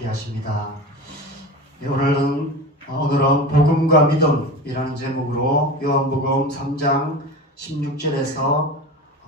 함께 하십니다. 오늘은 복음과 믿음이라는 제목으로 요한복음 3장 16절에서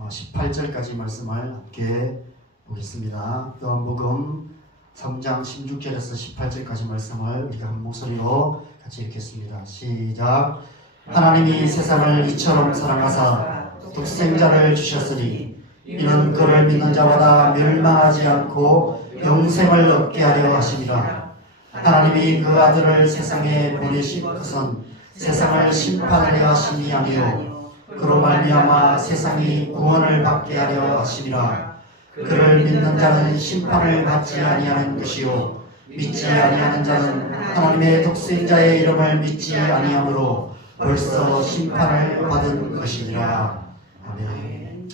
18절까지 말씀을 함께 보겠습니다. 요한복음 3장 16절에서 18절까지 말씀을 우리가 한 목소리로 같이 읽겠습니다. 시작. 하나님이 세상을 이처럼 사랑하사 독생자를 주셨으니 이는 그를 믿는 자마다 멸망하지 않고 영생을 얻게 하려 하심이라. 하나님이 그 아들을 세상에 보내신 것은 세상을 심판하려 하심이 아니요 그로 말미암아 세상이 구원을 받게 하려 하심이라. 그를 믿는 자는 심판을 받지 아니하는 것이요 믿지 아니하는 자는 하나님의 독생자의 이름을 믿지 아니하므로 벌써 심판을 받은 것이니라. 아멘.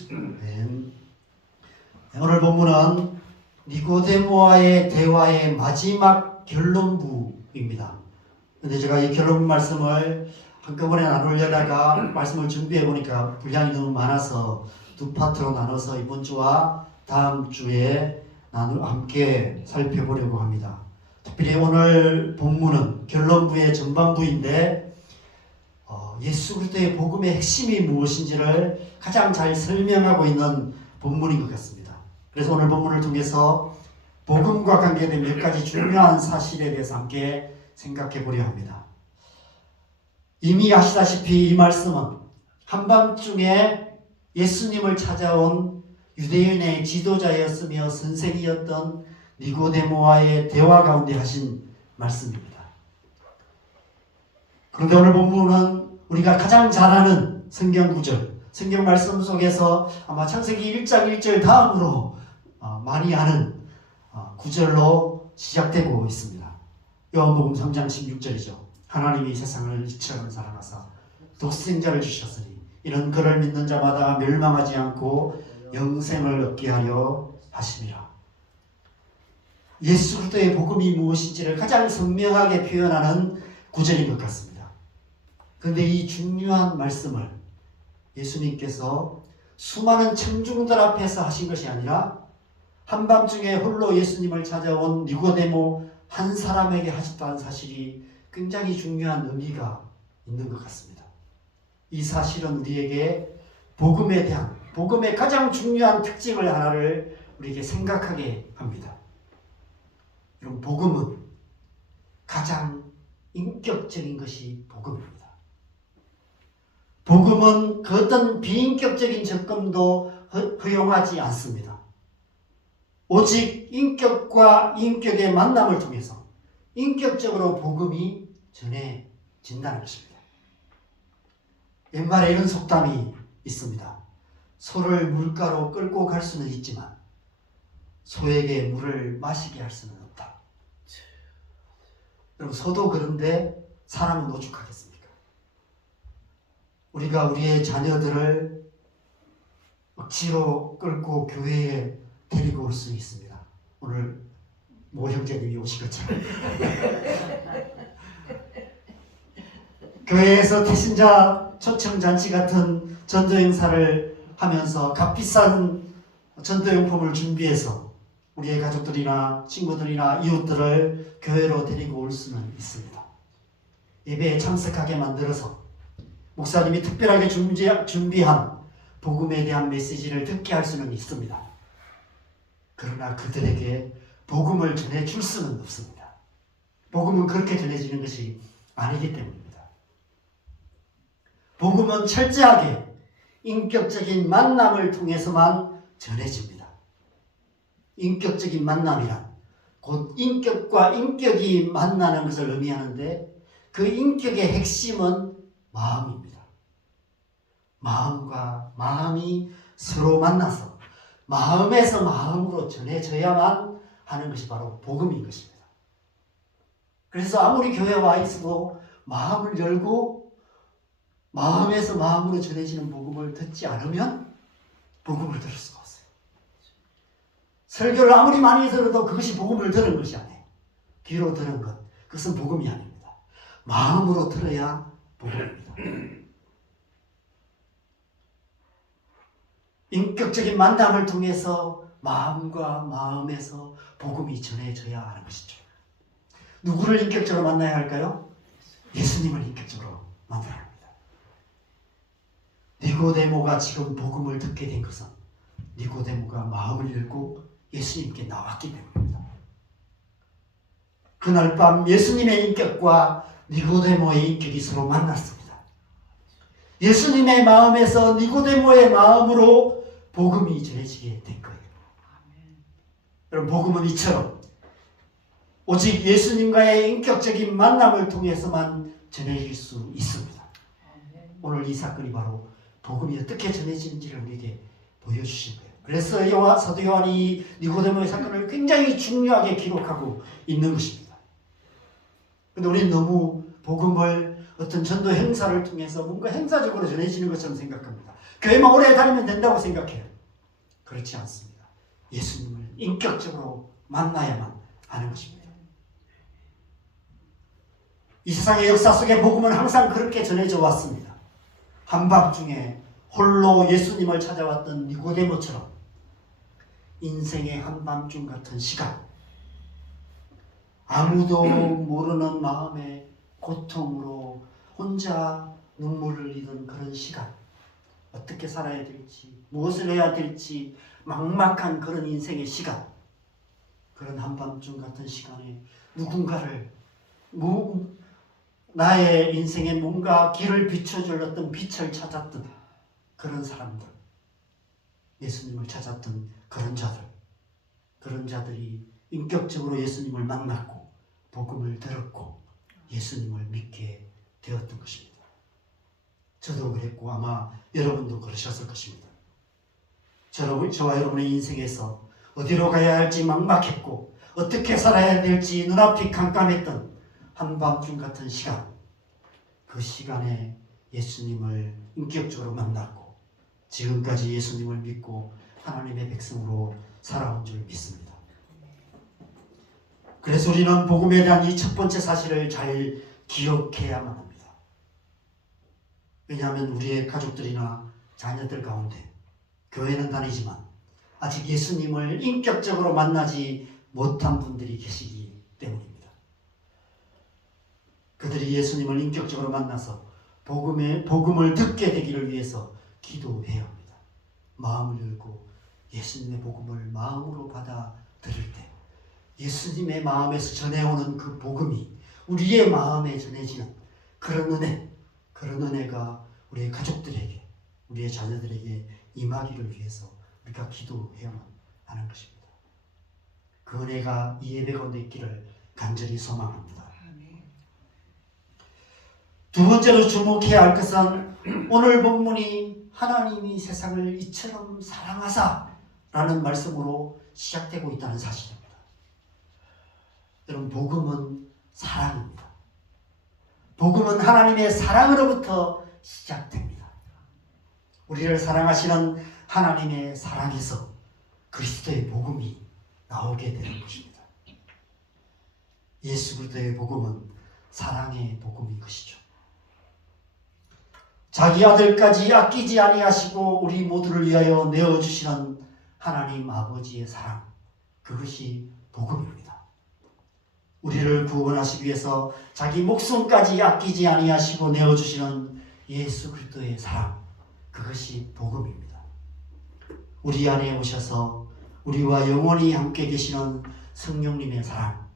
오늘 본문은 니고데모와의 대화의 마지막 결론부입니다. 근데 제가 이 결론 말씀을 한꺼번에 나누려다가 말씀을 준비해 보니까 분량이 너무 많아서 두 파트로 나눠서 이번 주와 다음 주에 함께 살펴보려고 합니다. 특별히 오늘 본문은 결론부의 전반부인데 예수 그리스도의 복음의 핵심이 무엇인지를 가장 잘 설명하고 있는 본문인 것 같습니다. 그래서 오늘 본문을 통해서 복음과 관계된 몇 가지 중요한 사실에 대해서 함께 생각해 보려 합니다. 이미 아시다시피 이 말씀은 한밤중에 예수님을 찾아온 유대인의 지도자였으며 선생이었던 니고데모와의 대화 가운데 하신 말씀입니다. 그런데 오늘 본문은 우리가 가장 잘 아는 성경 구절, 성경 말씀 속에서 아마 창세기 1장 1절 다음으로 많이 아는 구절로 시작되고 있습니다. 요한복음 3장 16절이죠. 하나님이 세상을 이처럼 사랑하사 독생자를 주셨으니 이는 그를 믿는 자마다 멸망하지 않고 영생을 얻게 하려 하심이라. 예수 그리스도의 복음이 무엇인지를 가장 선명하게 표현하는 구절인 것 같습니다. 그런데 이 중요한 말씀을 예수님께서 수많은 청중들 앞에서 하신 것이 아니라 한밤중에 홀로 예수님을 찾아온 니고데모 한 사람에게 하셨다는 사실이 굉장히 중요한 의미가 있는 것 같습니다. 이 사실은 우리에게 복음에 대한 복음의 가장 중요한 특징을 하나를 우리에게 생각하게 합니다. 여러분, 복음은 가장 인격적인 것이 복음입니다. 복음은 그 어떤 비인격적인 접근도 허용하지 않습니다. 오직 인격과 인격의 만남을 통해서 인격적으로 복음이 전해진다는 것입니다. 옛말에 이런 속담이 있습니다. 소를 물가로 끌고 갈 수는 있지만 소에게 물을 마시게 할 수는 없다. 여러분, 소도 그런데 사람은 오죽하겠습니까? 우리가 우리의 자녀들을 억지로 끌고 교회에 데리고 올 수 있습니다. 오늘 모 형제님이 오시겠죠. 교회에서 태신자 초청잔치 같은 전도 행사를 하면서 값비싼 전도용품을 준비해서 우리의 가족들이나 친구들이나 이웃들을 교회로 데리고 올 수는 있습니다. 예배에 참석하게 만들어서 목사님이 특별하게 준비한 복음에 대한 메시지를 듣게 할 수는 있습니다. 그러나 그들에게 복음을 전해줄 수는 없습니다. 복음은 그렇게 전해지는 것이 아니기 때문입니다. 복음은 철저하게 인격적인 만남을 통해서만 전해집니다. 인격적인 만남이란 곧 인격과 인격이 만나는 것을 의미하는데 그 인격의 핵심은 마음입니다. 마음과 마음이 서로 만나서 마음에서 마음으로 전해져야만 하는 것이 바로 복음인 것입니다. 그래서 아무리 교회에 와 있어도 마음을 열고 마음에서 마음으로 전해지는 복음을 듣지 않으면 복음을 들을 수가 없어요. 설교를 아무리 많이 들어도 그것이 복음을 들은 것이 아니에요. 귀로 들은 것, 그것은 복음이 아닙니다. 마음으로 들어야 복음입니다. 인격적인 만남을 통해서 마음과 마음에서 복음이 전해져야 하는 것이죠. 누구를 인격적으로 만나야 할까요? 예수님을 인격적으로 만나야 합니다. 니고데모가 지금 복음을 듣게 된 것은 니고데모가 마음을 열고 예수님께 나왔기 때문입니다. 그날 밤 예수님의 인격과 니고데모의 인격이 서로 만났습니다. 예수님의 마음에서 니고데모의 마음으로 복음이 전해지게 된 거예요. 여러분, 복음은 이처럼 오직 예수님과의 인격적인 만남을 통해서만 전해질 수 있습니다. 오늘 이 사건이 바로 복음이 어떻게 전해지는지를 우리에게 보여주신 거예요. 그래서 사도 요한이 니고데모의 사건을 굉장히 중요하게 기록하고 있는 것입니다. 그런데 우리는 너무 복음을 어떤 전도 행사를 통해서 뭔가 행사적으로 전해지는 것처럼 생각합니다. 교회만 오래 다니면 된다고 생각해요. 그렇지 않습니다. 예수님을 인격적으로 만나야만 하는 것입니다. 이 세상의 역사 속에 복음은 항상 그렇게 전해져 왔습니다. 한밤중에 홀로 예수님을 찾아왔던 니고데모처럼 인생의 한밤중 같은 시간, 아무도 모르는 마음의 고통으로 혼자 눈물을 흘리던 그런 시간, 어떻게 살아야 될지, 무엇을 해야 될지 막막한 그런 인생의 시간, 그런 한밤중 같은 시간에 누군가를 나의 인생에 뭔가 길을 비춰줄 어떤 빛을 찾았던 그런 사람들, 예수님을 찾았던 그런 자들이 인격적으로 예수님을 만났고 복음을 들었고 예수님을 믿게 되었던 것입니다. 저도 그랬고 아마 여러분도 그러셨을 것입니다. 저와 여러분의 인생에서 어디로 가야 할지 막막했고 어떻게 살아야 될지 눈앞이 깜깜했던 한밤중 같은 시간, 그 시간에 예수님을 인격적으로 만났고 지금까지 예수님을 믿고 하나님의 백성으로 살아온 줄 믿습니다. 그래서 우리는 복음에 대한 이 첫 번째 사실을 잘 기억해야만 합니다. 왜냐하면 우리의 가족들이나 자녀들 가운데 교회는 다니지만 아직 예수님을 인격적으로 만나지 못한 분들이 계시기 때문입니다. 그들이 예수님을 인격적으로 만나서 복음을 듣게 되기를 위해서 기도해야 합니다. 마음을 열고 예수님의 복음을 마음으로 받아들일 때 예수님의 마음에서 전해오는 그 복음이 우리의 마음에 전해지는 그런 은혜가 우리의 가족들에게, 우리의 자녀들에게 임하기를 위해서 우리가 기도해야만 하는 것입니다. 그 은혜가 이 예배 가운데 있기를 간절히 소망합니다. 두 번째로 주목해야 할 것은 오늘 본문이 하나님이 세상을 이처럼 사랑하사라는 말씀으로 시작되고 있다는 사실입니다. 여러분, 복음은 사랑입니다. 복음은 하나님의 사랑으로부터 시작됩니다. 우리를 사랑하시는 하나님의 사랑에서 그리스도의 복음이 나오게 되는 것입니다. 예수 그리스도의 복음은 사랑의 복음인 것이죠. 자기 아들까지 아끼지 아니하시고 우리 모두를 위하여 내어주시는 하나님 아버지의 사랑, 그것이 복음입니다. 우리를 구원하시기 위해서 자기 목숨까지 아끼지 아니하시고 내어주시는 예수 그리스도의 사랑, 그것이 복음입니다. 우리 안에 오셔서 우리와 영원히 함께 계시는 성령님의 사랑,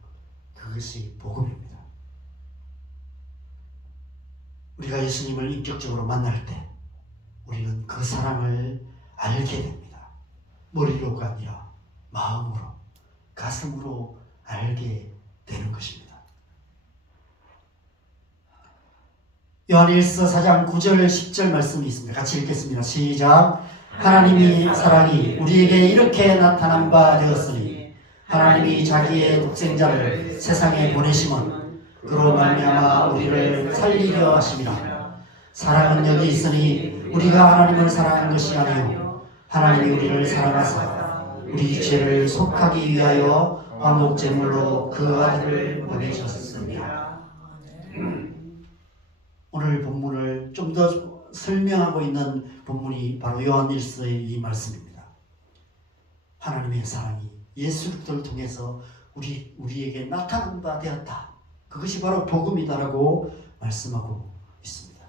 그것이 복음입니다. 우리가 예수님을 인격적으로 만날 때 우리는 그 사랑을 알게 됩니다. 머리로가 아니라 마음으로, 가슴으로 알게 되는 것입니다. 요한일서 4장 9절 10절 말씀이 있습니다. 같이 읽겠습니다. 시작. 하나님이 사랑이 우리에게 이렇게 나타난 바 되었으니 하나님이 자기의 독생자를 세상에 보내심은 그로 말미암아 우리를 살리려 하심이라. 사랑은 여기 있으니 우리가 하나님을 사랑한 것이 아니요 하나님이 우리를 사랑하사 우리 죄를 속하기 위하여 화목제물로 그 아들을 보내셨습니다. 오늘 본문을 좀 더 설명하고 있는 본문이 바로 요한일서의 이 말씀입니다. 하나님의 사랑이 예수 그리스도를 통해서 우리에게 나타난 바 되었다. 그것이 바로 복음이다라고 말씀하고 있습니다.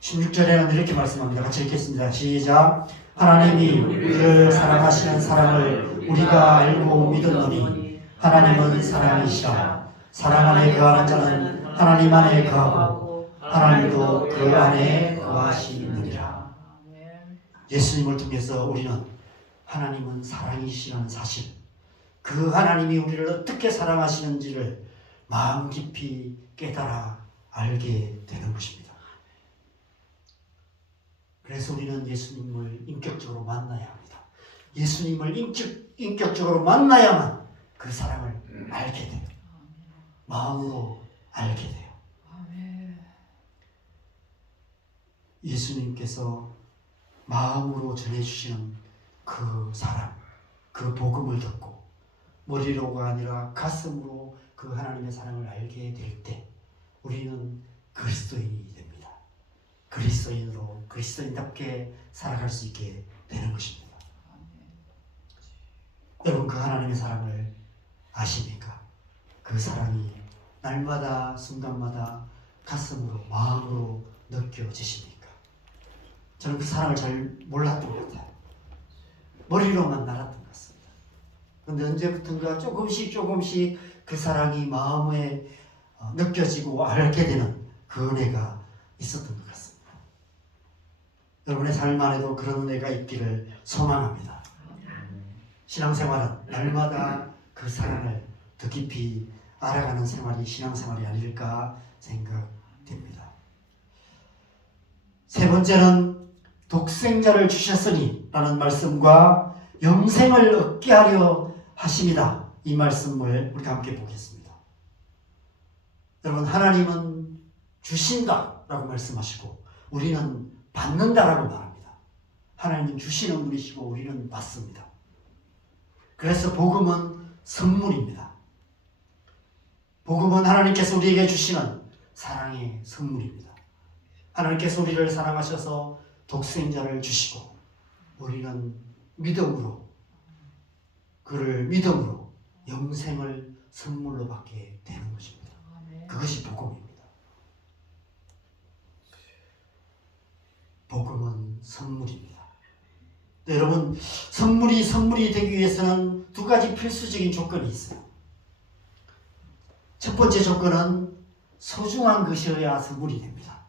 16절에는 이렇게 말씀합니다. 같이 읽겠습니다. 시작. 하나님이 우리를 사랑하시는 사랑을 우리가 알고 믿었노니 하나님은 사랑이시라. 사랑 안에 거하는 자는 하나님 안에 거하고 하나님도 그 안에 거하시느니라. 예수님을 통해서 우리는 하나님은 사랑이시라는 사실, 그 하나님이 우리를 어떻게 사랑하시는지를 마음 깊이 깨달아 알게 되는 것입니다. 그래서 우리는 예수님을 인격적으로 만나야 합니다. 예수님을 인격적으로 만나야만 그 사랑을 알게 돼요. 마음으로 알게 돼요. 예수님께서 마음으로 전해주시는 그 사랑, 그 복음을 듣고 머리로가 아니라 가슴으로 그 하나님의 사랑을 알게 될 때 우리는 그리스도인이 됩니다. 그리스도인으로 그리스도인답게 살아갈 수 있게 되는 것입니다. 여러분, 그 하나님의 사랑을 아십니까? 그 사랑이 날마다 순간마다 가슴으로 마음으로 느껴지십니까? 저는 그 사랑을 잘 몰랐던 것 같아요. 머리로만 알았던 것 같습니다. 그런데 언제부턴가 조금씩 그 사랑이 마음에 느껴지고 알게 되는 그 은혜가 있었던 것 같습니다. 여러분의 삶 안에도 그런 은혜가 있기를 소망합니다. 신앙생활은 날마다 그 사랑을 더 깊이 알아가는 생활이 신앙생활이 아닐까 생각됩니다. 세 번째는 독생자를 주셨으니 라는 말씀과 영생을 얻게 하려 하심이다. 이 말씀을 우리가 함께 보겠습니다. 여러분, 하나님은 주신다 라고 말씀하시고 우리는 받는다라고 말합니다. 하나님은 주시는 분이시고 우리는 받습니다. 그래서 복음은 선물입니다. 복음은 하나님께서 우리에게 주시는 사랑의 선물입니다. 하나님께서 우리를 사랑하셔서 독생자를 주시고 우리는 믿음으로, 그를 믿음으로 영생을 선물로 받게 되는 것입니다. 그것이 복음입니다. 복음은 선물입니다. 네, 여러분, 선물이 되기 위해서는 두 가지 필수적인 조건이 있어요. 첫 번째 조건은 소중한 것이어야 선물이 됩니다.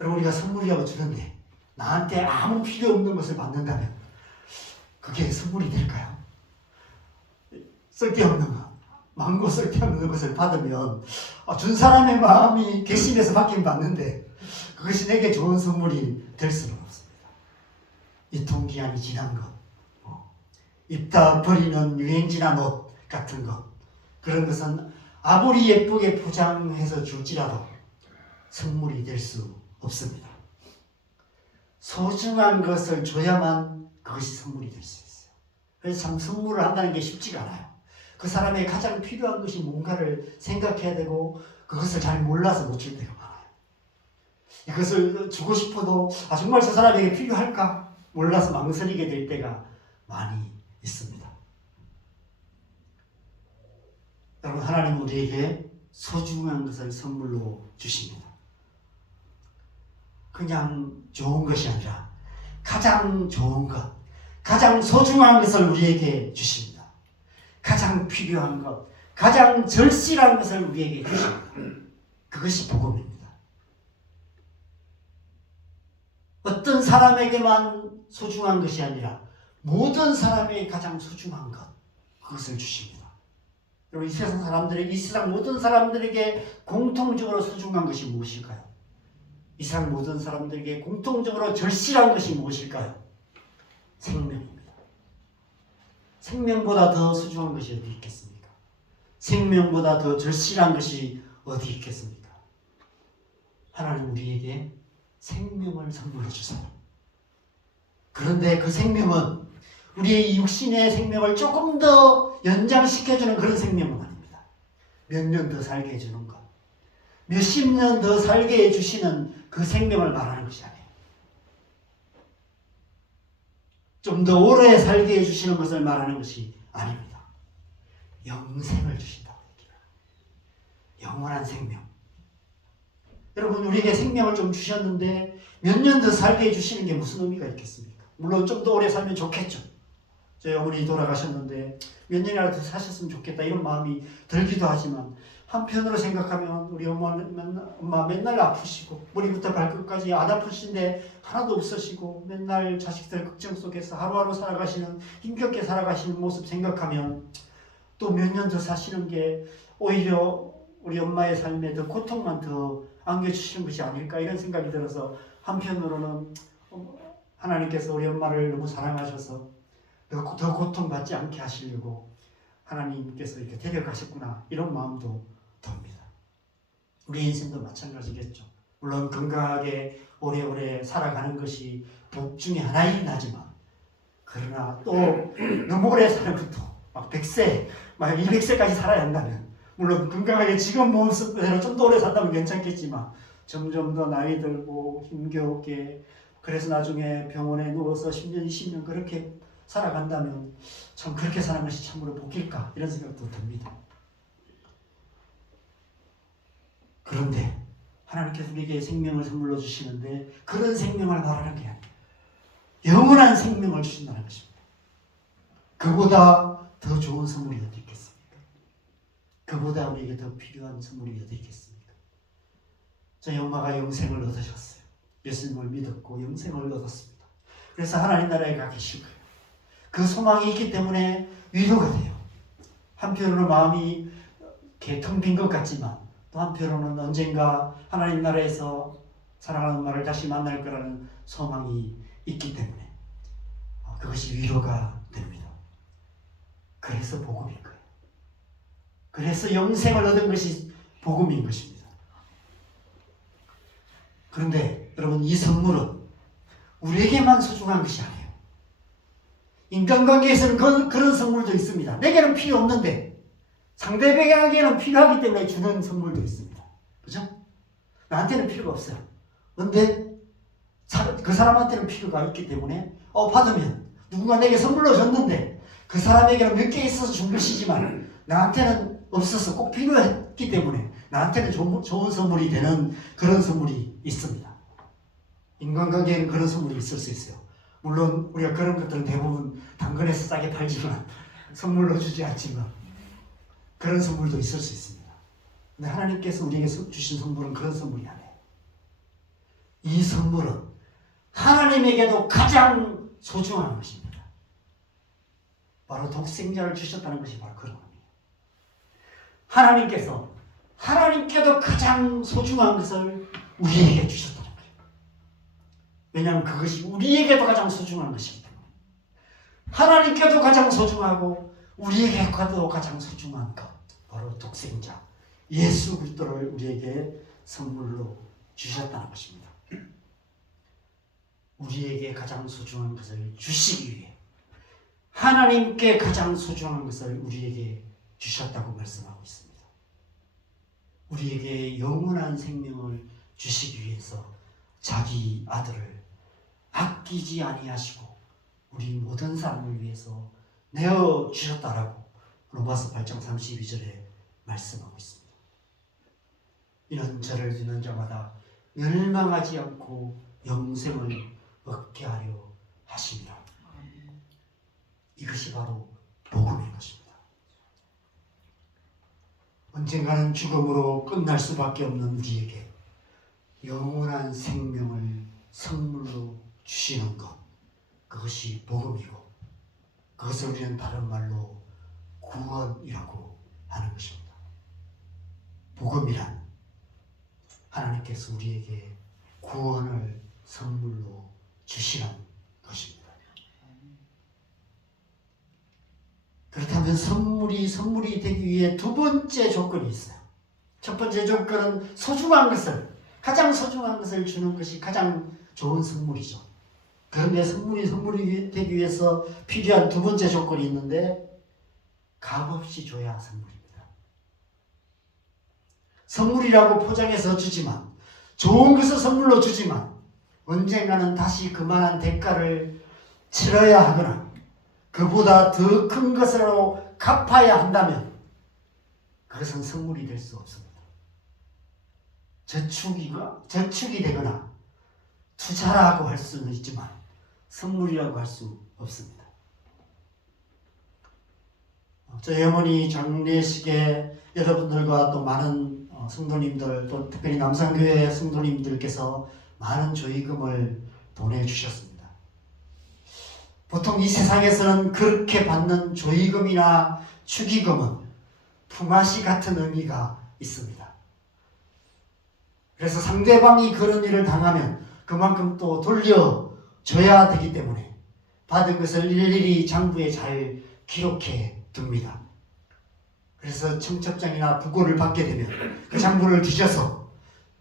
여러분, 우리가 선물이라고 주는데 나한테 아무 필요 없는 것을 받는다면 그게 선물이 될까요? 쓸데없는 것, 많고 쓸데없는 것을 받으면 준 사람의 마음이 괘씸해서 받긴 받는데 그것이 내게 좋은 선물이 될 수는 없습니다. 유통기한이 지난 것, 입다 버리는 유행지난 옷 같은 것, 그런 것은 아무리 예쁘게 포장해서 줄지라도 선물이 될 수 없습니다. 소중한 것을 줘야만 그것이 선물이 될 수 있어요. 그래서 참 선물을 한다는 게 쉽지가 않아요. 그 사람에게 가장 필요한 것이 뭔가를 생각해야 되고 그것을 잘 몰라서 못 줄 때가 많아요. 이것을 주고 싶어도 정말 저 사람에게 필요할까 몰라서 망설이게 될 때가 많이 있습니다. 여러분, 하나님은 우리에게 소중한 것을 선물로 주십니다. 그냥 좋은 것이 아니라 가장 좋은 것, 가장 소중한 것을 우리에게 주십니다. 가장 필요한 것, 가장 절실한 것을 우리에게 주십니다. 그것이 복음입니다. 어떤 사람에게만 소중한 것이 아니라 모든 사람에게 가장 소중한 것, 그것을 주십니다. 여러분, 이 세상 모든 사람들에게 공통적으로 소중한 것이 무엇일까요? 이 세상 모든 사람들에게 공통적으로 절실한 것이 무엇일까요? 생명입니다. 생명보다 더 소중한 것이 어디 있겠습니까? 생명보다 더 절실한 것이 어디 있겠습니까? 하나님 우리에게 생명을 선물해 주세요. 그런데 그 생명은 우리의 육신의 생명을 조금 더 연장시켜주는 그런 생명은 아닙니다. 몇 년 더 살게 해주는 것, 몇십 년 더 살게 해주시는 그 생명을 말하는 것이 아니에요. 좀 더 오래 살게 해주시는 것을 말하는 것이 아닙니다. 영생을 주신다고 얘기해요. 영원한 생명. 여러분, 우리에게 생명을 좀 주셨는데 몇 년 더 살게 해주시는 게 무슨 의미가 있겠습니까? 물론 좀 더 오래 살면 좋겠죠. 저희 어머니 돌아가셨는데 몇 년이라도 더 사셨으면 좋겠다 이런 마음이 들기도 하지만, 한편으로 생각하면 우리 엄마 맨날 아프시고 머리부터 발끝까지 안 아프신데 하나도 없으시고 맨날 자식들 걱정 속에서 하루하루 살아가시는, 힘겹게 살아가시는 모습 생각하면 또 몇 년 더 사시는 게 오히려 우리 엄마의 삶에 더 고통만 더 안겨주시는 것이 아닐까 이런 생각이 들어서, 한편으로는 하나님께서 우리 엄마를 너무 사랑하셔서 더 고통받지 않게 하시려고 하나님께서 이렇게 데려가셨구나 이런 마음도 듭니다. 우리 인생도 마찬가지겠죠. 물론 건강하게 오래오래 살아가는 것이 복 중에 하나이긴 하지만, 그러나 또 너무 오래 사는 것도 막 100세, 막 200세까지 살아야 한다면, 물론 건강하게 지금 모습대로 좀 더 오래 산다면 괜찮겠지만 점점 더 나이 들고 힘겹게, 그래서 나중에 병원에 누워서 10년, 20년 그렇게 살아간다면 참 그렇게 사는 것이 참으로 복일까 이런 생각도 듭니다. 그런데 하나님께서 우리에게 생명을 선물로 주시는데 그런 생명을 말하는 게 아니에요. 영원한 생명을 주신다는 것입니다. 그보다 더 좋은 선물이 어디 있겠습니까? 그보다 우리에게 더 필요한 선물이 어디 있겠습니까? 저희 엄마가 영생을 얻으셨어요. 예수님을 믿었고 영생을 얻었습니다. 그래서 하나님 나라에 가 계실 거예요. 그 소망이 있기 때문에 위로가 돼요. 한편으로 마음이 텅 빈 것 같지만, 또 한편으로는 언젠가 하나님 나라에서 사랑하는 엄마를 다시 만날 거라는 소망이 있기 때문에 그것이 위로가 됩니다. 그래서 복음인 거예요. 그래서 영생을 얻은 것이 복음인 것입니다. 그런데 여러분, 이 선물은 우리에게만 소중한 것이 아니에요. 인간관계에서는 그런 선물도 있습니다. 내게는 필요 없는데 상대방에게는 필요하기 때문에 주는 선물도 있습니다. 그죠? 나한테는 필요가 없어요. 그런데 그 사람한테는 필요가 있기 때문에 받으면, 누군가 내게 선물로 줬는데 그 사람에게는 몇 개 있어서 준 것이지만 나한테는 없어서 꼭 필요했기 때문에 나한테는 좋은 선물이 되는 그런 선물이 있습니다. 인간관계에는 그런 선물이 있을 수 있어요. 물론 우리가 그런 것들은 대부분 당근에서 싸게 팔지만 선물로 주지 않지만 그런 선물도 있을 수 있습니다. 근데 하나님께서 우리에게 주신 선물은 그런 선물이 아니에요. 이 선물은 하나님에게도 가장 소중한 것입니다. 바로 독생자를 주셨다는 것이 바로 그런 의미예요. 하나님께도 가장 소중한 것을 우리에게 주셨다는 거예요. 왜냐하면 그것이 우리에게도 가장 소중한 것이기 때문에. 하나님께도 가장 소중하고 우리에게도 가장 소중한 것, 바로 독생자 예수 그리스도를 우리에게 선물로 주셨다는 것입니다. 우리에게 가장 소중한 것을 주시기 위해 하나님께 가장 소중한 것을 우리에게 주셨다고 말씀하고 있습니다. 우리에게 영원한 생명을 주시기 위해서 자기 아들을 아끼지 아니하시고 우리 모든 사람을 위해서 내어 주셨다라고 로마서 8장 32절에 말씀하고 있습니다. 이는 저를 믿는 자마다 멸망하지 않고 영생을 얻게 하려 하심이라. 이것이 바로 복음인 것입니다. 언젠가는 죽음으로 끝날 수밖에 없는 우리에게 영원한 생명을 선물로 주시는 것, 그것이 복음이고, 그것을 우리는 다른 말로 구원이라고 하는 것입니다. 복음이란 하나님께서 우리에게 구원을 선물로 주시는 것입니다. 그렇다면 선물이 되기 위해 두 번째 조건이 있어요. 첫 번째 조건은 가장 소중한 것을 주는 것이 가장 좋은 선물이죠. 그런데 선물이 되기 위해서 필요한 두 번째 조건이 있는데, 값없이 줘야 선물입니다. 선물이라고 포장해서 주지만, 좋은 것을 선물로 주지만 언젠가는 다시 그만한 대가를 치러야 하거나 그보다 더 큰 것으로 갚아야 한다면 그것은 선물이 될 수 없습니다. 저축이 되거나 투자라고 할 수는 있지만 선물이라고 할 수 없습니다. 저희 어머니 장례식에 여러분들과 또 많은 성도님들, 또 특별히 남산교회 성도님들께서 많은 조의금을 보내주셨습니다. 보통 이 세상에서는 그렇게 받는 조의금이나 축의금은 품앗이 같은 의미가 있습니다. 그래서 상대방이 그런 일을 당하면 그만큼 또 돌려줘야 되기 때문에 받은 것을 일일이 장부에 잘 기록해 둡니다. 그래서 청첩장이나 부고를 받게 되면 그 장부를 뒤져서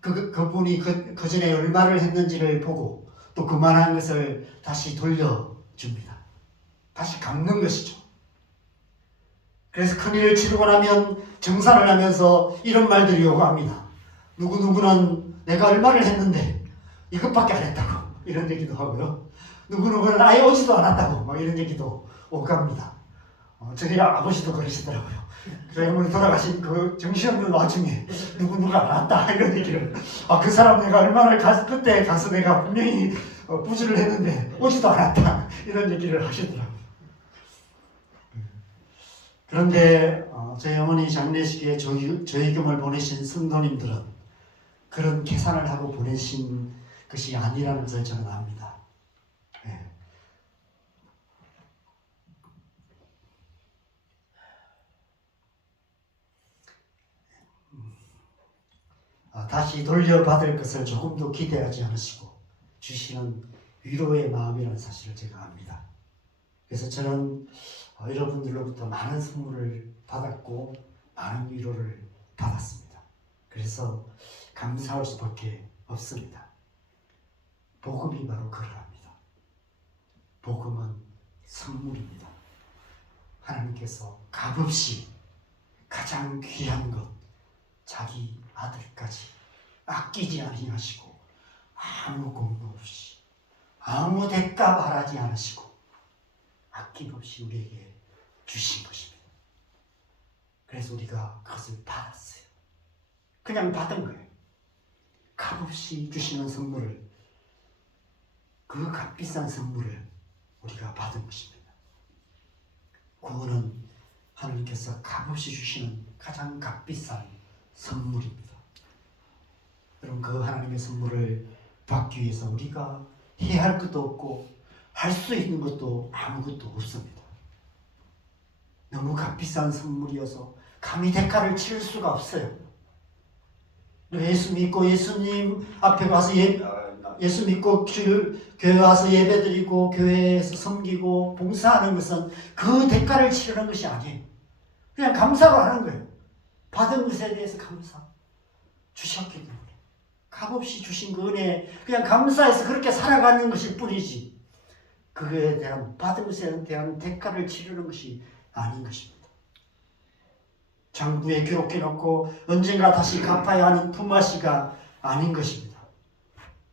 그분이 그 전에 얼마를 했는지를 보고 또 그만한 것을 다시 돌려줍니다. 다시 갚는 것이죠. 그래서 큰일을 치르고 나면 정산을 하면서 이런 말들이 요구합니다. 누구누구는 내가 얼마를 했는데 이것밖에 안 했다고 이런 얘기도 하고요. 누구누구는 아예 오지도 않았다고 막 이런 얘기도 오갑니다. 저희 아버지도 그러시더라고요. 저희 어머니 돌아가신 그 정신없는 와중에 누구누가 안 왔다 이런 얘기를, 그 사람 내가 얼마를 그때 가서 내가 분명히 부주를 했는데 오지도 않았다 이런 얘기를 하시더라고요. 그런데 저희 어머니 장례식에 조의금을 보내신 성도님들은 그런 계산을 하고 보내신 것이 아니라는 것을 저는 압니다. 네. 다시 돌려받을 것을 조금도 기대하지 않으시고 주시는 위로의 마음이라는 사실을 제가 압니다. 그래서 저는 여러분들로부터 많은 선물을 받았고 많은 위로를 받았습니다. 그래서 감사할 수밖에 없습니다. 복음이 바로 그러합니다. 복음은 선물입니다. 하나님께서 값없이 가장 귀한 것, 자기 아들까지 아끼지 아니하시고 아무 공로 없이 아무 대가 바라지 않으시고 아낌없이 우리에게 주신 것입니다. 그래서 우리가 그것을 받았어요. 그냥 받은 거예요. 값없이 주시는 선물을, 그 값비싼 선물을 우리가 받은 것입니다. 구원은 하나님께서 값없이 주시는 가장 값비싼 선물입니다. 여러분, 그 하나님의 선물을 받기 위해서 우리가 해야 할 것도 없고 할 수 있는 것도 아무것도 없습니다. 너무 값비싼 선물이어서 감히 대가를 치를 수가 없어요. 예수 믿고 예수님 앞에 가서 예수 믿고 교회 와서 예배드리고 교회에서 섬기고 봉사하는 것은 그 대가를 치르는 것이 아니에요. 그냥 감사로 하는 거예요. 받은 것에 대해서 감사. 주셨기 때문에. 값없이 주신 그 은혜, 그냥 감사해서 그렇게 살아가는 것일 뿐이지 그에 대한, 받은 것에 대한 대가를 치르는 것이 아닌 것입니다. 장부에 기록해 놓고 언젠가 다시 갚아야 하는 품앗이가 아닌 것입니다.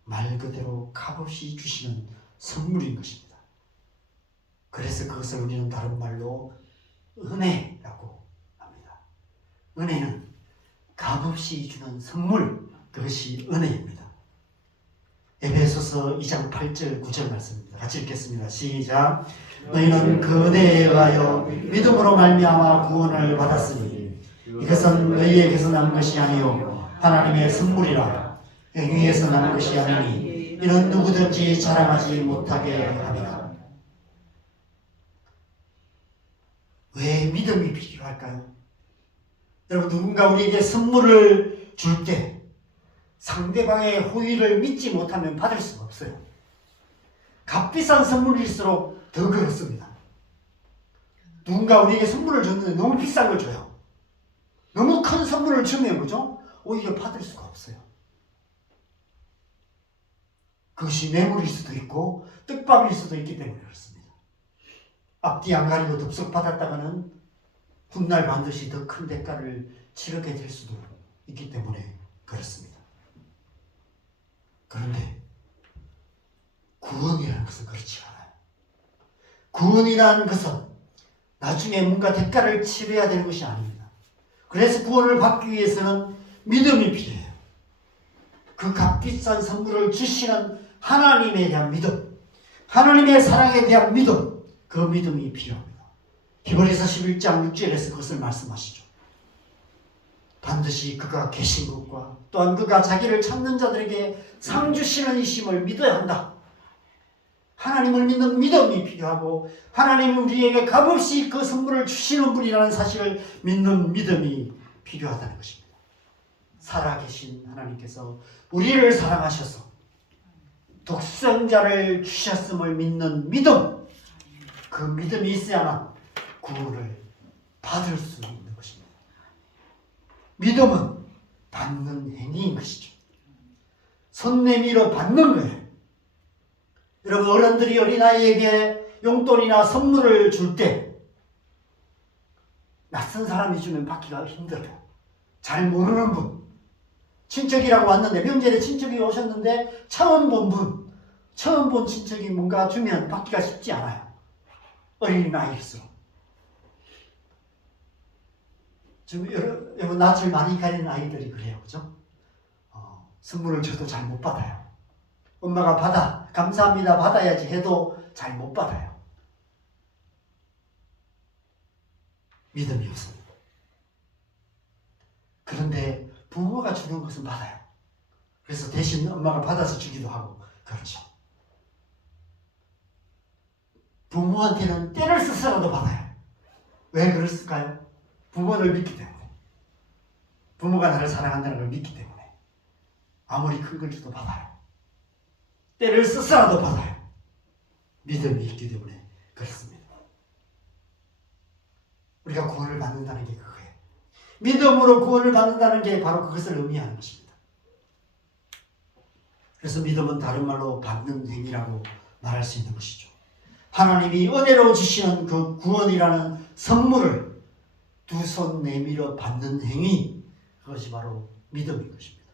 말 그대로 값없이 주시는 선물인 것입니다. 그래서 그것을 우리는 다른 말로 은혜라고 합니다. 은혜는 값없이 주는 선물, 그것이 은혜입니다. 에베소서 2장 8절 9절 말씀입니다. 같이 읽겠습니다. 시작. 너희는 그 은혜에 의하여 믿음으로 말미암아 구원을 받았으니 이것은 너희에게서 난 것이 아니요 하나님의 선물이라. 행위에서 난 것이 아니니 이는 누구든지 자랑하지 못하게 합니다. 왜 믿음이 필요할까요? 여러분, 누군가 우리에게 선물을 줄 때 상대방의 호의를 믿지 못하면 받을 수가 없어요. 값비싼 선물일수록 더 그렇습니다. 누군가 우리에게 선물을 줬는데 너무 비싼 걸 줘요. 너무 큰 선물을 주면 그죠? 오히려 받을 수가 없어요. 그것이 뇌물일 수도 있고 떡밥일 수도 있기 때문에 그렇습니다. 앞뒤 안 가리고 덥석 받았다가는 훗날 반드시 더 큰 대가를 치르게 될 수도 있기 때문에 그렇습니다. 그런데 구원이라는 것은 그렇지 않아요. 구원이라는 것은 나중에 뭔가 대가를 치러야 되는 것이 아닙니다. 그래서 구원을 받기 위해서는 믿음이 필요해요. 그 값비싼 선물을 주시는 하나님에 대한 믿음, 하나님의 사랑에 대한 믿음, 그 믿음이 필요합니다. 히브리서 11장 6절에서 그것을 말씀하시죠. 반드시 그가 계신 것과 또한 그가 자기를 찾는 자들에게 상 주시는 이심을 믿어야 한다. 하나님을 믿는 믿음이 필요하고 하나님은 우리에게 값없이 그 선물을 주시는 분이라는 사실을 믿는 믿음이 필요하다는 것입니다. 살아계신 하나님께서 우리를 사랑하셔서 독생자를 주셨음을 믿는 믿음, 그 믿음이 있어야만 구원을 받을 수 있는 것입니다. 믿음은 받는 행위인 것이죠. 손 내밀어 받는 거예요. 여러분, 어른들이 어린아이에게 용돈이나 선물을 줄 때 낯선 사람이 주면 받기가 힘들어요. 잘 모르는 분, 친척이라고 왔는데, 명절에 친척이 오셨는데 처음 본 친척이 뭔가 주면 받기가 쉽지 않아요. 어린아이일수록. 지금 여러분, 낯을 많이 가리는 아이들이 그래요. 그죠? 선물을 줘도 잘 못 받아요. 엄마가 받아, 감사합니다, 받아야지 해도 잘 못 받아요. 믿음이 없습니다. 그런데 부모가 주는 것은 받아요. 그래서 대신 엄마가 받아서 주기도 하고 그렇죠. 부모한테는 때를 써서라도 받아요. 왜 그랬을까요? 부모를 믿기 때문에. 부모가 나를 사랑한다는 걸 믿기 때문에. 아무리 큰 걸 줘도 받아요. 때를 써서라도 받아요. 믿음이 있기 때문에 그렇습니다. 우리가 구원을 받는다는 게 그거예요. 믿음으로 구원을 받는다는 게 바로 그것을 의미하는 것입니다. 그래서 믿음은 다른 말로 받는 행위라고 말할 수 있는 것이죠. 하나님이 은혜로 주시는 그 구원이라는 선물을 두 손 내밀어 받는 행위, 그것이 바로 믿음인 것입니다.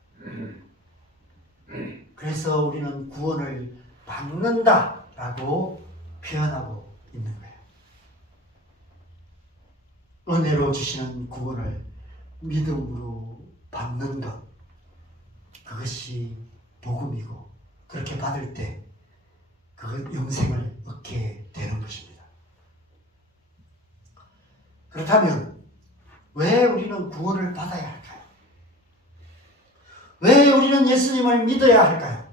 그래서 우리는 구원을 받는다라고 표현하고 있는 거예요. 은혜로 주시는 구원을 믿음으로 받는 것, 그것이 복음이고, 그렇게 받을 때 그 영생을 얻게 되는 것입니다. 그렇다면 왜 우리는 구원을 받아야 할까요? 왜 우리는 예수님을 믿어야 할까요?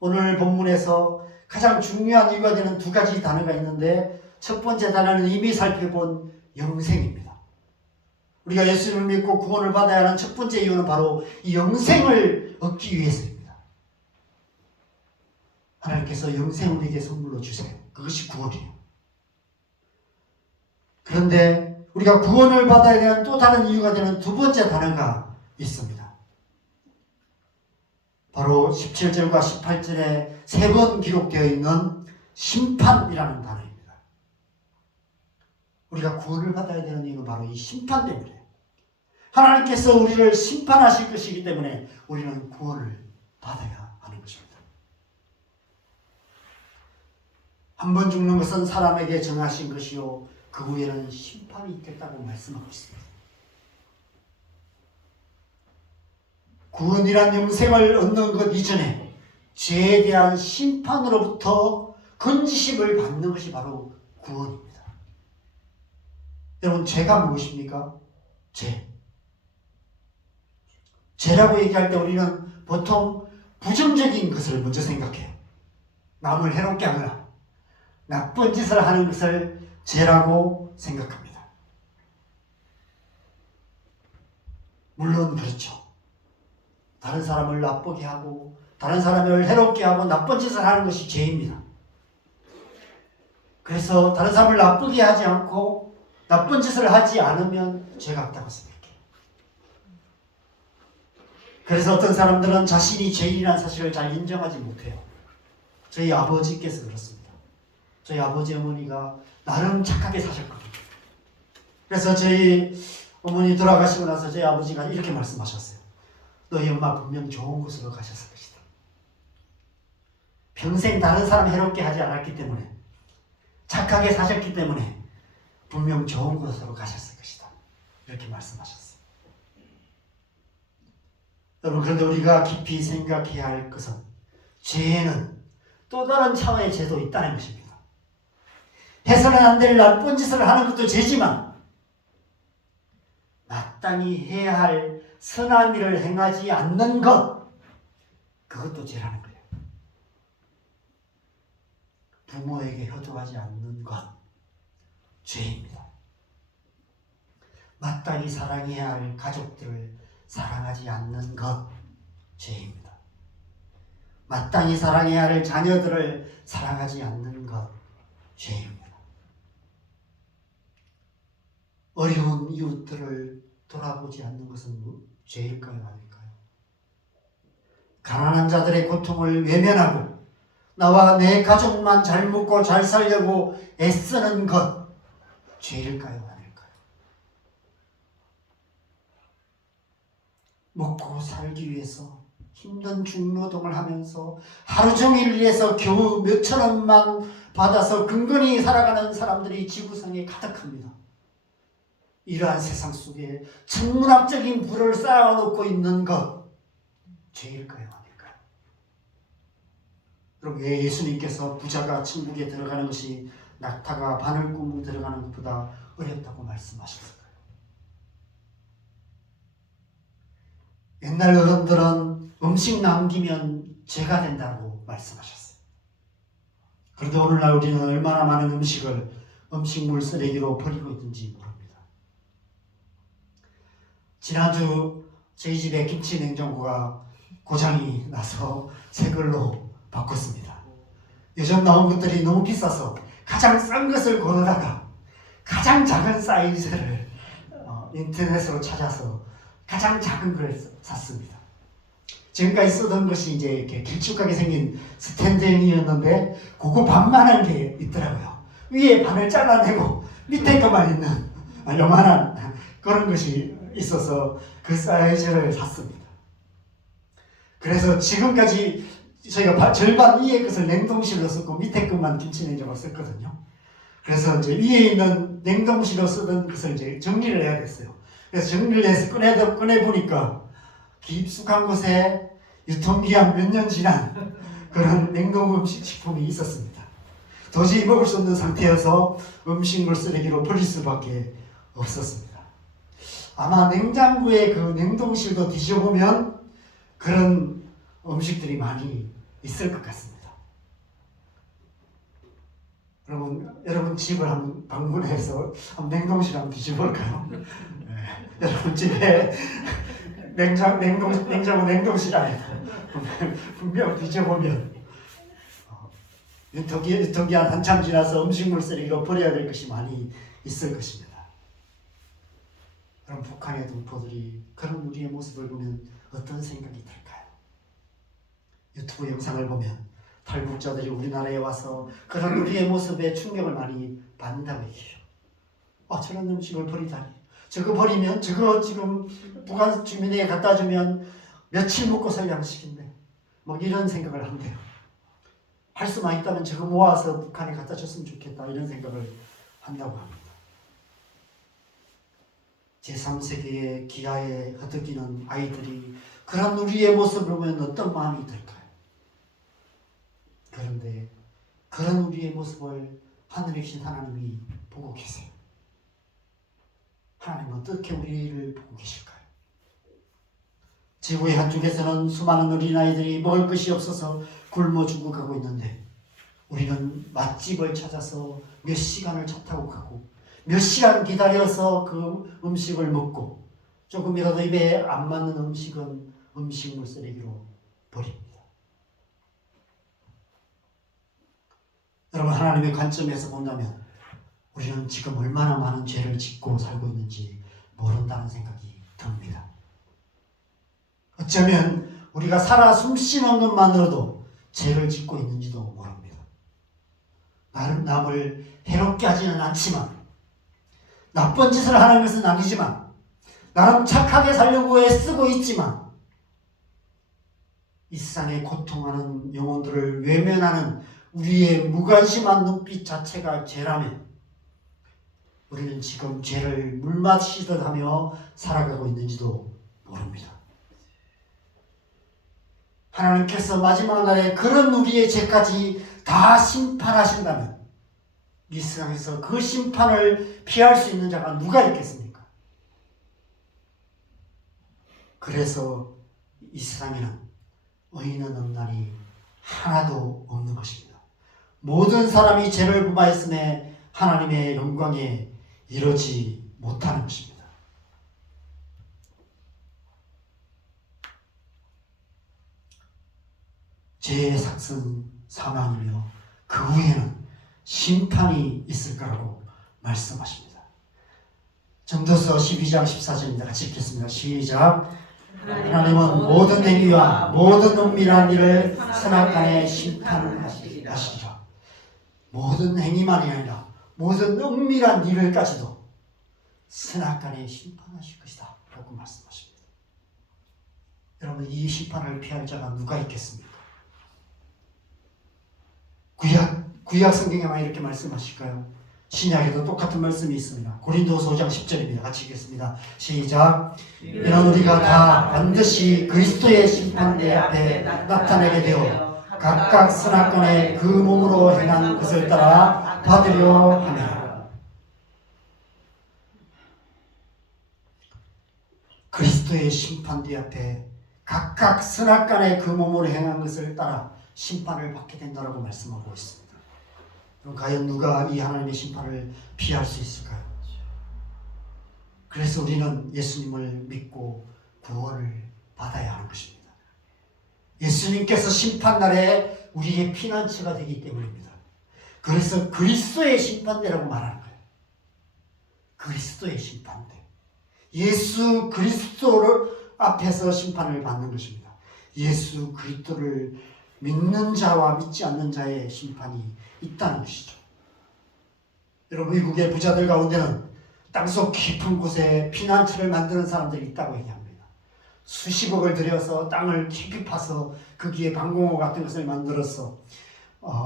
오늘 본문에서 가장 중요한 이유가 되는 두 가지 단어가 있는데, 첫 번째 단어는 이미 살펴본 영생입니다. 우리가 예수님을 믿고 구원을 받아야 하는 첫 번째 이유는 바로 이 영생을 얻기 위해서입니다. 하나님께서 영생을 우리에게 선물로 주세요. 그것이 구원이에요. 그런데 우리가 구원을 받아야 되는 또 다른 이유가 되는 두 번째 단어가 있습니다. 바로 17절과 18절에 세 번 기록되어 있는 심판이라는 단어입니다. 우리가 구원을 받아야 되는 이유는 바로 이 심판 때문이에요. 하나님께서 우리를 심판하실 것이기 때문에 우리는 구원을 받아야 하는 것입니다. 한 번 죽는 것은 사람에게 정하신 것이요, 그 후에는 심판이 있겠다고 말씀하고 있습니다. 구원이란 영생을 얻는 것 이전에 죄에 대한 심판으로부터 건지심을 받는 것이 바로 구원입니다. 여러분, 죄가 무엇입니까? 죄라고 얘기할 때 우리는 보통 부정적인 것을 먼저 생각해요. 남을 해롭게 하거나 나쁜 짓을 하는 것을 죄라고 생각합니다. 물론 그렇죠. 다른 사람을 나쁘게 하고 다른 사람을 해롭게 하고 나쁜 짓을 하는 것이 죄입니다. 그래서 다른 사람을 나쁘게 하지 않고 나쁜 짓을 하지 않으면 죄가 없다고 생각해요. 그래서 어떤 사람들은 자신이 죄인이라는 사실을 잘 인정하지 못해요. 저희 아버지께서 그렇습니다. 저희 아버지 어머니가 나름 착하게 사셨거든요. 그래서 저희 어머니 돌아가시고 나서 저희 아버지가 이렇게 말씀하셨어요. 너희 엄마 분명 좋은 곳으로 가셨을 것이다. 평생 다른 사람 해롭게 하지 않았기 때문에, 착하게 사셨기 때문에 분명 좋은 곳으로 가셨을 것이다. 이렇게 말씀하셨어요. 여러분, 그런데 우리가 깊이 생각해야 할 것은 죄에는 또 다른 차원의 죄도 있다는 것입니다. 해서는 안 될 나쁜 짓을 하는 것도 죄지만 마땅히 해야 할 선한 일을 행하지 않는 것, 그것도 죄라는 거예요. 부모에게 효도하지 않는 것, 죄입니다. 마땅히 사랑해야 할 가족들을 사랑하지 않는 것, 죄입니다. 마땅히 사랑해야 할 자녀들을 사랑하지 않는 것, 죄입니다. 어려운 이웃들을 돌아보지 않는 것은 죄일까요, 아닐까요? 가난한 자들의 고통을 외면하고 나와 내 가족만 잘 먹고 잘 살려고 애쓰는 것, 죄일까요, 아닐까요? 먹고 살기 위해서 힘든 중노동을 하면서 하루 종일 일해서 겨우 몇천 원만 받아서 근근히 살아가는 사람들이 지구상에 가득합니다. 이러한 세상 속에 천문학적인 부를 쌓아놓고 있는 것, 죄일까요, 아닐까요? 여러분, 왜 예수님께서 부자가 천국에 들어가는 것이 낙타가 바늘구멍 들어가는 것보다 어렵다고 말씀하셨을까요? 옛날 어른들은 음식 남기면 죄가 된다고 말씀하셨어요. 그런데 오늘날 우리는 얼마나 많은 음식을 음식물 쓰레기로 버리고 있는지 모릅니다. 지난주 저희 집에 김치 냉장고가 고장이 나서 새 걸로 바꿨습니다. 요즘 나온 것들이 너무 비싸서 가장 싼 것을 고르다가 가장 작은 사이즈를 인터넷으로 찾아서 가장 작은 걸 샀습니다. 지금까지 쓰던 것이 이제 이렇게 길쭉하게 생긴 스탠드형이었는데 그거 반만한 게 있더라고요. 위에 반을 잘라내고 밑에 것만 있는 요만한 그런 것이 있어서 그 사이즈를 샀습니다. 그래서 지금까지 저희가 절반 위에 것을 냉동실로 쓰고 밑에 것만 김치냉장고로 썼거든요. 그래서 이제 위에 있는 냉동실로 쓰던 것을 이제 정리를 해야 됐어요. 그래서 정리를 해서 꺼내보니까 깊숙한 곳에 유통기한 몇 년 지난 그런 냉동 음식 식품이 있었습니다. 도저히 먹을 수 없는 상태여서 음식물 쓰레기로 버릴 수밖에 없었습니다. 아마 냉장고에 그 냉동실도 뒤져보면 그런 음식들이 많이 있을 것 같습니다. 여러분 집을 한번 방문해서 한번 냉동실 한번 뒤져볼까요? 네. 여러분 집에 냉동실 안에 분명 뒤져보면 유통기한 한참 지나서 음식물 쓰레기로 버려야 될 것이 많이 있을 것입니다. 그럼 북한의 동포들이 그런 우리의 모습을 보면 어떤 생각이 들까요? 유튜브 영상을 보면 탈북자들이 우리나라에 와서 그런 우리의 모습에 충격을 많이 받는다고 얘기해요. 저런 음식을 버리다니. 저거 버리면 저거 지금 북한 주민에게 갖다 주면 며칠 먹고 살 양식인데 뭐 이런 생각을 한대요. 할 수만 있다면 저거 모아서 북한에 갖다 줬으면 좋겠다 이런 생각을 한다고 합니다. 제3세계의 기아에 허덕이는 아이들이 그런 우리의 모습을 보면 어떤 마음이 들까요? 그런데 그런 우리의 모습을 하늘에 계신 하나님이 보고 계세요. 하나님은 어떻게 우리를 보고 계실까요? 지구의 한쪽에서는 수많은 어린아이들이 먹을 것이 없어서 굶어 죽어가고 있는데 우리는 맛집을 찾아서 몇 시간을 차 타고 가고 몇 시간 기다려서 그 음식을 먹고 조금이라도 입에 안 맞는 음식은 음식물 쓰레기로 버립니다. 여러분, 하나님의 관점에서 본다면 우리는 지금 얼마나 많은 죄를 짓고 살고 있는지 모른다는 생각이 듭니다. 어쩌면 우리가 살아 숨쉬는 것만으로도 죄를 짓고 있는지도 모릅니다. 남을 해롭게 하지는 않지만 나쁜 짓을 하는 것은 아니지만 나름 착하게 살려고 애쓰고 있지만 이 세상에 고통하는 영혼들을 외면하는 우리의 무관심한 눈빛 자체가 죄라면 우리는 지금 죄를 물마시듯 하며 살아가고 있는지도 모릅니다. 하나님께서 마지막 날에 그런 우리의 죄까지 다 심판하신다면 이 세상에서 그 심판을 피할 수 있는 자가 누가 있겠습니까? 그래서 이 세상에는 의인은 없나니 하나도 없는 것입니다. 모든 사람이 죄를 범하였음에 하나님의 영광에 이르지 못하는 것입니다. 죄의 삭은 사망이며 그 후에는 심판이 있을 거라고 말씀하십니다. 전도서 12장 14절입니다. 같이 읽겠습니다. 시작. 하나님은 모든 행위와 모든 은밀한 일을 선악간에 심판하시리라. 모든 행위만이 아니라 모든 은밀한 일을까지도 선악간에 심판하실 것이다 라고 말씀하십니다. 여러분, 이 심판을 피할 자가 누가 있겠습니까? 구약 성경에만 이렇게 말씀하실까요? 신약에도 똑같은 말씀이 있습니다. 고린도서 5장 10절입니다. 같이 읽겠습니다. 시작. 이런 우리가 다 반드시 그리스도의 심판대 앞에 나타나게 되어 각각 선악간에 그 몸으로 행한 것을 따라 받으려 하며. 그리스도의 심판대 앞에 각각 선악간에 그 몸으로 행한 것을 따라 심판을 받게 된다고 말씀하고 있습니다. 그럼 과연 누가 이 하나님의 심판을 피할 수 있을까요? 그래서 우리는 예수님을 믿고 구원을 받아야 하는 것입니다. 예수님께서 심판날에 우리의 피난처가 되기 때문입니다. 그래서 그리스도의 심판대라고 말하는 거예요. 그리스도의 심판대. 예수 그리스도를 앞에서 심판을 받는 것입니다. 예수 그리스도를 믿는 자와 믿지 않는 자의 심판이 있다는 것이죠. 여러분, 미국의 부자들 가운데는 땅속 깊은 곳에 피난처를 만드는 사람들이 있다고 얘기합니다. 수십억을 들여서 땅을 깊이 파서 거기에 방공호 같은 것을 만들어서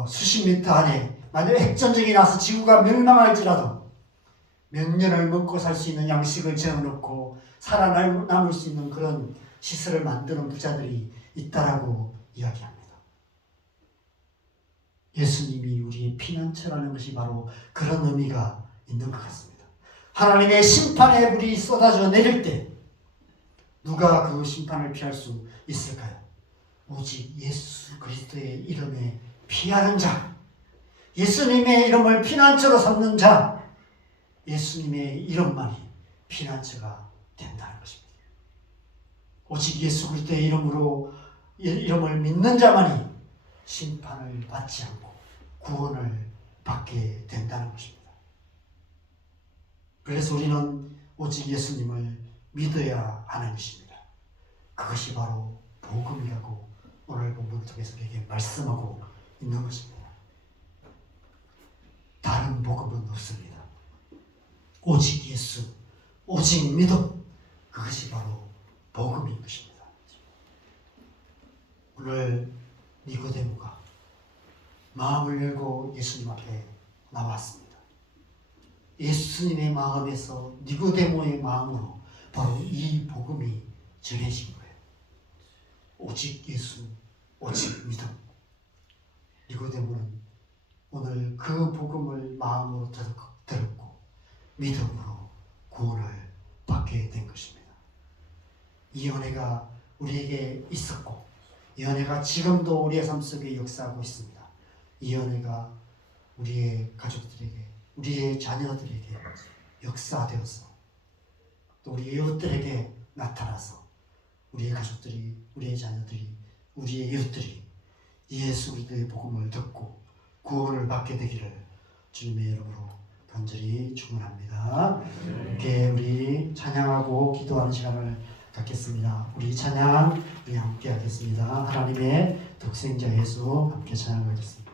수십 미터 안에 만약 핵전쟁이 나서 지구가 멸망할지라도 몇 년을 먹고 살 수 있는 양식을 재워놓고 살아남을 수 있는 그런 시설을 만드는 부자들이 있다라고 이야기합니다. 예수님이 우리의 피난처라는 것이 바로 그런 의미가 있는 것 같습니다. 하나님의 심판의 불이 쏟아져 내릴 때 누가 그 심판을 피할 수 있을까요? 오직 예수 그리스도의 이름에 피하는 자, 예수님의 이름을 피난처로 삼는 자, 예수님의 이름만이 피난처가 된다는 것입니다. 오직 예수 그리스도의 이름을 믿는 자만이 심판을 받지 않고 구원을 받게 된다는 것입니다. 그래서 우리는 오직 예수님을 믿어야 하는 것입니다. 그것이 바로 복음이라고 오늘 본문을 통해서 우리에게 말씀하고 있는 것입니다. 다른 복음은 없습니다. 오직 예수, 오직 믿음, 그것이 바로 복음인 것입니다. 오늘 니고데모가 마음을 열고 예수님 앞에 나왔습니다. 예수님의 마음에서 니고데모의 마음으로 바로 이 복음이 전해진 거예요. 오직 예수, 오직 믿음. 니고데모는 오늘 그 복음을 마음으로 들었고 믿음으로 구원을 받게 된 것입니다. 이 은혜가 우리에게 있었고 이 은혜가 지금도 우리의 삶 속에 역사하고 있습니다. 이 은혜가 우리의 가족들에게, 우리의 자녀들에게 역사되어서 또 우리 이웃들에게 나타나서 우리의 가족들이, 우리의 자녀들이, 우리의 이웃들이 예수 그리스도의 복음을 듣고 구원을 받게 되기를 주님의 이름으로 간절히 축원합니다. 이렇게 우리 찬양하고 기도하는 시간을 갖겠습니다. 우리 찬양 우리 함께 하겠습니다. 하나님의 독생자 예수 함께 찬양하겠습니다.